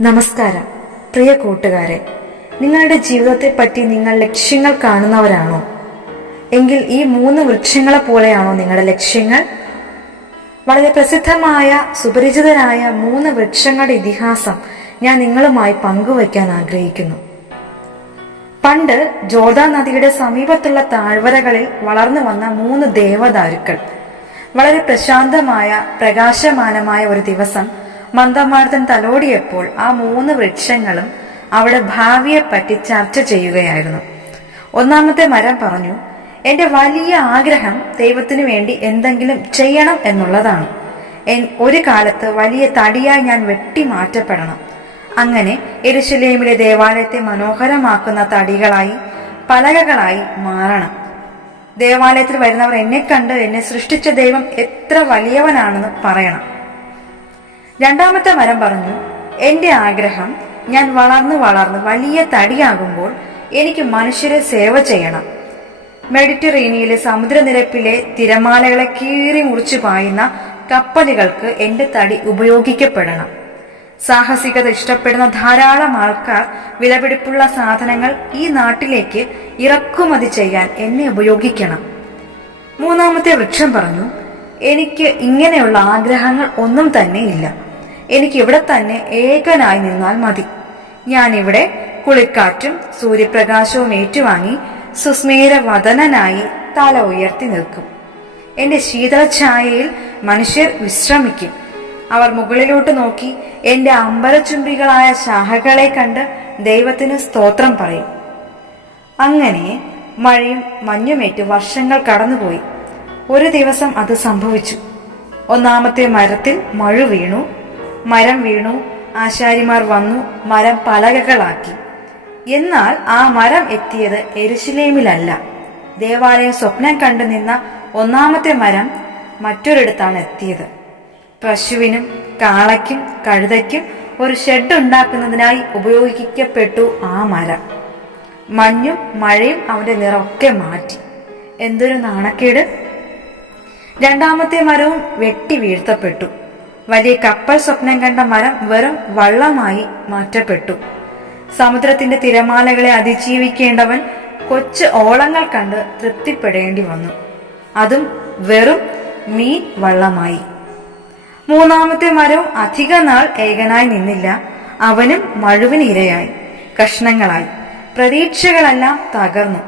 നമസ്കാരം പ്രിയ കൂട്ടുകാരെ, നിങ്ങളുടെ ജീവിതത്തെപ്പറ്റി നിങ്ങൾ ലക്ഷ്യങ്ങൾ കാണുന്നവരാണോ? എങ്കിൽ ഈ 3 വൃക്ഷങ്ങളെ പോലെയാണോ നിങ്ങളുടെ ലക്ഷ്യങ്ങൾ? വളരെ പ്രസിദ്ധമായ സുപരിചിതരായ 3 വൃക്ഷങ്ങളുടെ ഇതിഹാസം ഞാൻ നിങ്ങളുമായി പങ്കുവയ്ക്കാൻ ആഗ്രഹിക്കുന്നു. പണ്ട് ജോർദാൻ നദിയുടെ സമീപത്തുള്ള താഴ്വരകളിൽ വളർന്നു വന്ന 3 ദേവദാരുക്കൾ. വളരെ പ്രശാന്തമായ പ്രകാശമാനമായ ഒരു ദിവസം മന്ദമാരുതൻ തലോടിയപ്പോൾ ആ 3 വൃക്ഷങ്ങളും അവിടെ ഭാവിയെപ്പറ്റി ചർച്ച ചെയ്യുകയായിരുന്നു. ഒന്നാമത്തെ മരം പറഞ്ഞു, എന്റെ വലിയ ആഗ്രഹം ദൈവത്തിനു വേണ്ടി എന്തെങ്കിലും ചെയ്യണം എന്നുള്ളതാണ്. ഒരു കാലത്ത് വലിയ തടിയായി ഞാൻ വെട്ടിമാറ്റപ്പെടണം. അങ്ങനെ യെരുശലേമിലെ ദേവാലയത്തെ മനോഹരമാക്കുന്ന തടികളായി പലകകളായി മാറണം. ദേവാലയത്തിൽ വരുന്നവർ എന്നെ കണ്ട് എന്നെ സൃഷ്ടിച്ച ദൈവം എത്ര വലിയവനാണെന്ന് പറയണം. രണ്ടാമത്തെ മരം പറഞ്ഞു, എന്റെ ആഗ്രഹം ഞാൻ വളർന്ന് വലിയ തടിയാകുമ്പോൾ എനിക്ക് മനുഷ്യരെ സേവ ചെയ്യണം. മെഡിറ്ററേനിയയിലെ സമുദ്രനിരപ്പിലെ തിരമാലകളെ കീറി മുറിച്ചു പായുന്ന കപ്പലുകൾക്ക് എന്റെ തടി ഉപയോഗിക്കപ്പെടണം. സാഹസികത ഇഷ്ടപ്പെടുന്ന ധാരാളം ആൾക്കാർ വിലപിടിപ്പുള്ള സാധനങ്ങൾ ഈ നാട്ടിലേക്ക് ഇറക്കുമതി ചെയ്യാൻ എന്നെ ഉപയോഗിക്കണം. മൂന്നാമത്തെ വൃക്ഷം പറഞ്ഞു, എനിക്ക് ഇങ്ങനെയുള്ള ആഗ്രഹങ്ങൾ ഒന്നും തന്നെ ഇല്ല. എനിക്ക് ഇവിടെ തന്നെ ഏകനായി നിന്നാൽ മതി. ഞാനിവിടെ കുളിക്കാറ്റും സൂര്യപ്രകാശവും ഏറ്റുവാങ്ങി സുസ്മേരവദനായി തല ഉയർത്തി നിൽക്കും. എന്റെ ശീതളഛായയിൽ മനുഷ്യർ വിശ്രമിക്കും. അവർ മുകളിലോട്ട് നോക്കി എന്റെ അമ്പരചുംബികളായ ശാഖകളെ കണ്ട് ദൈവത്തിന് സ്തോത്രം പറയും. അങ്ങനെ മഴയും മഞ്ഞുമേറ്റ് വർഷങ്ങൾ കടന്നുപോയി. ഒരു ദിവസം അത് സംഭവിച്ചു. ഒന്നാമത്തെ മരത്തിൽ മരം വീണു. ആശാരിമാർ വന്നു മരം പലകകളാക്കി. എന്നാൽ ആ മരം എത്തിയത് യെരുശലേമിലല്ല. ദേവാലയം സ്വപ്നം കണ്ടു നിന്ന ഒന്നാമത്തെ മരം മറ്റൊരിടത്താണ് എത്തിയത്. പശുവിനും കാളയ്ക്കും കഴുതയ്ക്കും ഒരു ഷെഡ് ഉണ്ടാക്കുന്നതിനായി ഉപയോഗിക്കപ്പെട്ടു ആ മരം. മഞ്ഞും മഴയും അവന്റെ നിറമൊക്കെ മാറ്റി. എന്തൊരു നാണക്കേട്! രണ്ടാമത്തെ മരവും വെട്ടി വീഴ്ത്തപ്പെട്ടു. വലിയ കപ്പൽ സ്വപ്നം കണ്ട മരം വെറും വള്ളമായി മാറ്റപ്പെട്ടു. സമുദ്രത്തിന്റെ തിരമാലകളെ അതിജീവിക്കേണ്ടവൻ കൊച്ചു ഓളങ്ങൾ കണ്ട് തൃപ്തിപ്പെടേണ്ടി വന്നു. അതും വെറും മീൻ വള്ളമായി. മൂന്നാമത്തെ മരവും അധിക നാൾ ഏകനായി നിന്നില്ല. അവനും മഴുവിന് ഇരയായി, കഷ്ണങ്ങളായി. പ്രതീക്ഷകളെല്ലാം തകർന്നു.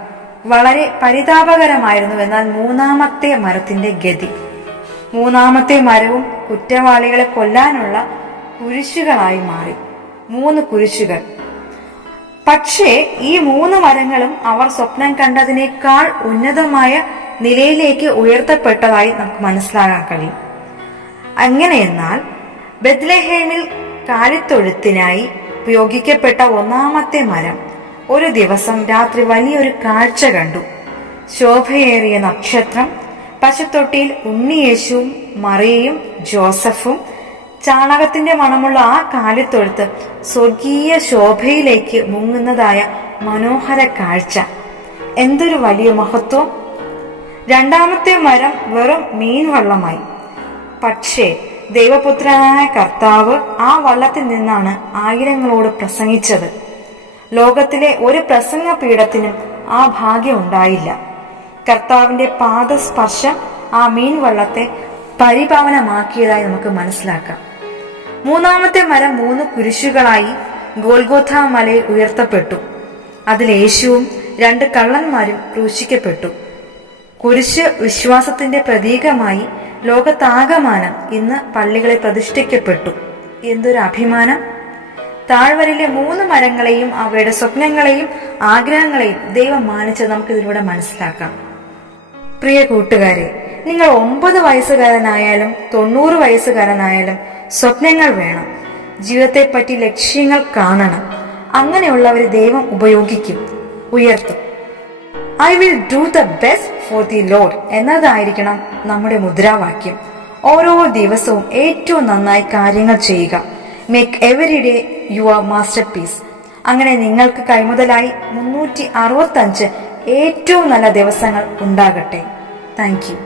വളരെ പരിതാപകരമായിരുന്നു എന്നാൽ മൂന്നാമത്തെ മരത്തിന്റെ ഗതി. മൂന്നാമത്തെ മരവും കുറ്റവാളികളെ കൊല്ലാനുള്ള കുരിശുകളായി മാറി. 3 കുരിശുകൾ. പക്ഷേ ഈ 3 മരങ്ങളും അവർ സ്വപ്നം കണ്ടതിനേക്കാൾ ഉന്നതമായ നിലയിലേക്ക് ഉയർത്തപ്പെട്ടതായി നമുക്ക് മനസ്സിലാക്കാൻ കഴിയും. അങ്ങനെയെന്നാൽ ബെത്ലഹേമിൽ കാലിത്തൊഴുത്തിനായി ഉപയോഗിക്കപ്പെട്ട ഒന്നാമത്തെ മരം ഒരു ദിവസം രാത്രി വലിയൊരു കാഴ്ച കണ്ടു. ശോഭയേറിയ നക്ഷത്രം, പശുത്തൊട്ടിയിൽ ഉണ്ണിയേശുവും മറിയയും ജോസഫും. ചാണകത്തിന്റെ മണമുള്ള ആ കാലിത്തൊഴുത്ത് സ്വർഗീയ ശോഭയിലേക്ക് മുങ്ങുന്നതായ മനോഹര കാഴ്ച. എന്തൊരു വലിയ മഹത്വം! രണ്ടാമത്തെ മരം വെറും മീൻവള്ളമായി. പക്ഷേ ദൈവപുത്രനായ കർത്താവ് ആ വള്ളത്തിൽ നിന്നാണ് ആയിരങ്ങളോട് പ്രസംഗിച്ചത്. ലോകത്തിലെ ഒരു പ്രസംഗ പീഠത്തിനും ആ ഭാഗ്യം ഉണ്ടായില്ല. കർത്താവിന്റെ പാദസ്പർശം ആ മീൻവള്ളത്തെ പരിപാവനമാക്കിയതായി നമുക്ക് മനസ്സിലാക്കാം. മൂന്നാമത്തെ മരം 3 കുരിശുകളായി ഗോൽഗോഥ മലയിൽ ഉയർത്തപ്പെട്ടു. അതിൽ യേശുവും 2 കള്ളന്മാരും ക്രൂശിക്കപ്പെട്ടു. കുരിശ് വിശ്വാസത്തിന്റെ പ്രതീകമായി ലോകത്താകമാനം ഇന്ന് പള്ളികളിൽ പ്രതിഷ്ഠിക്കപ്പെട്ടു. എന്തൊരു അഭിമാനം! താഴ്വരയിലെ 3 മരങ്ങളെയും അവയുടെ സ്വപ്നങ്ങളെയും ആഗ്രഹങ്ങളെയും ദൈവം മാനിച്ച് നമുക്ക് ഇതിലൂടെ മനസ്സിലാക്കാം. പ്രിയ കൂട്ടുകാരെ, നിങ്ങൾ 9 വയസ്സുകാരനായാലും 90 വയസ്സുകാരനായാലും സ്വപ്നങ്ങൾ വേണം. ജീവിതത്തെപ്പറ്റി ലക്ഷ്യങ്ങൾ കാണണം. അങ്ങനെയുള്ളവരെ ദൈവം ഉപയോഗിക്കും, ഉയർത്തും. I will do the best for the Lord എന്നതായിരിക്കണം നമ്മുടെ മുദ്രാവാക്യം. ഓരോ ദിവസവും ഏറ്റവും നന്നായി കാര്യങ്ങൾ ചെയ്യുക. Make every day your masterpiece. അങ്ങനെ നിങ്ങൾക്ക് കൈമുതലായി 365 ഏറ്റവും നല്ല ദിവസങ്ങൾ ഉണ്ടാകട്ടെ. Thank U.